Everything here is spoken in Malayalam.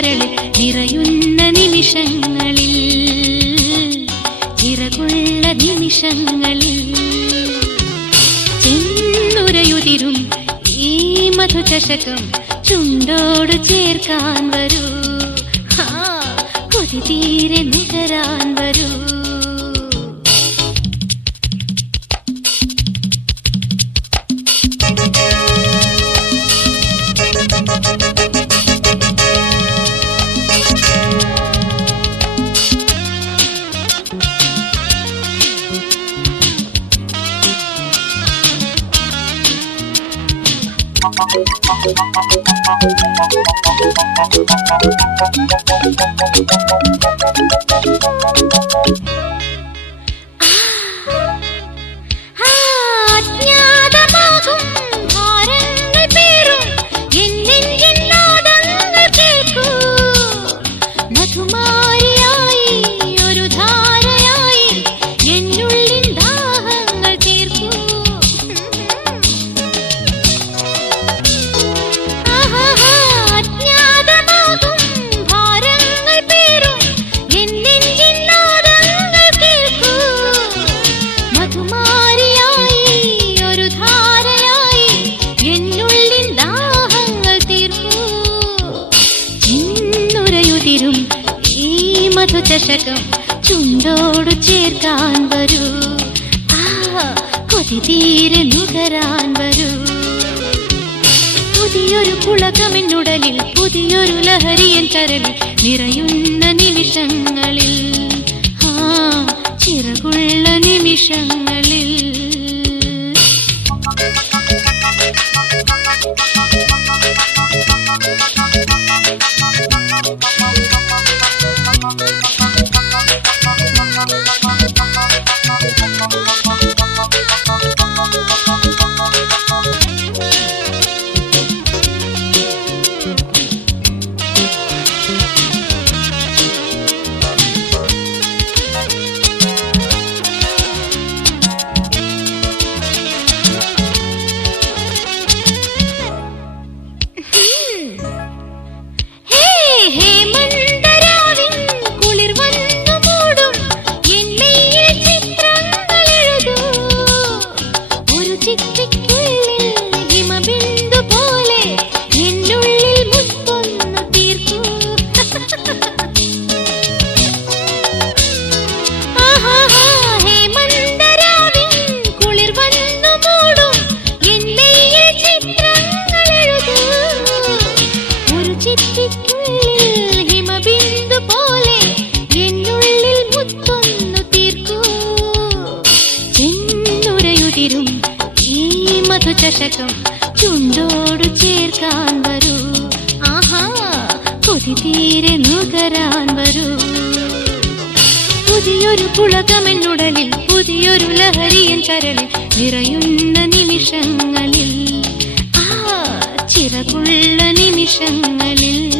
കരളിൽ നിറയുന്ന നിമിഷങ്ങളിൽ, ചിറകുള്ള നിമിഷങ്ങളിൽ ചെന്നുരയുതിരും ഈ മധുചഷകം ചുണ്ടോട് ചേർക്കാൻ വരൂ, കൊതി തീരെ നുകരാൻ വരൂ. മധുചഷകം ചുണ്ടോടു ചേർക്കാൻ വരൂ, കൊതി തീരെ നുകരാൻ വരൂ. പുതിയൊരു പുളകമെന്നുടലിൽ, പുതിയൊരു ലഹരിയൻ കരളിൽ നിറയുന്ന നിമിഷങ്ങളിൽ, ചിറകുള്ള നിമിഷങ്ങളിൽ. മധുചഷകം ചുണ്ടോടു ചേർക്കാൻ വരൂ, കൊതി തീരെ നുകരാൻ വരൂ. പുതിയൊരു പുളകമെന്നുടലിൽ, പുതിയൊരു ലഹരിയൻ കരളിൽ നിറയുന്ന നിമിഷങ്ങളിൽ, ചിറകുള്ള നിമിഷങ്ങളിൽ.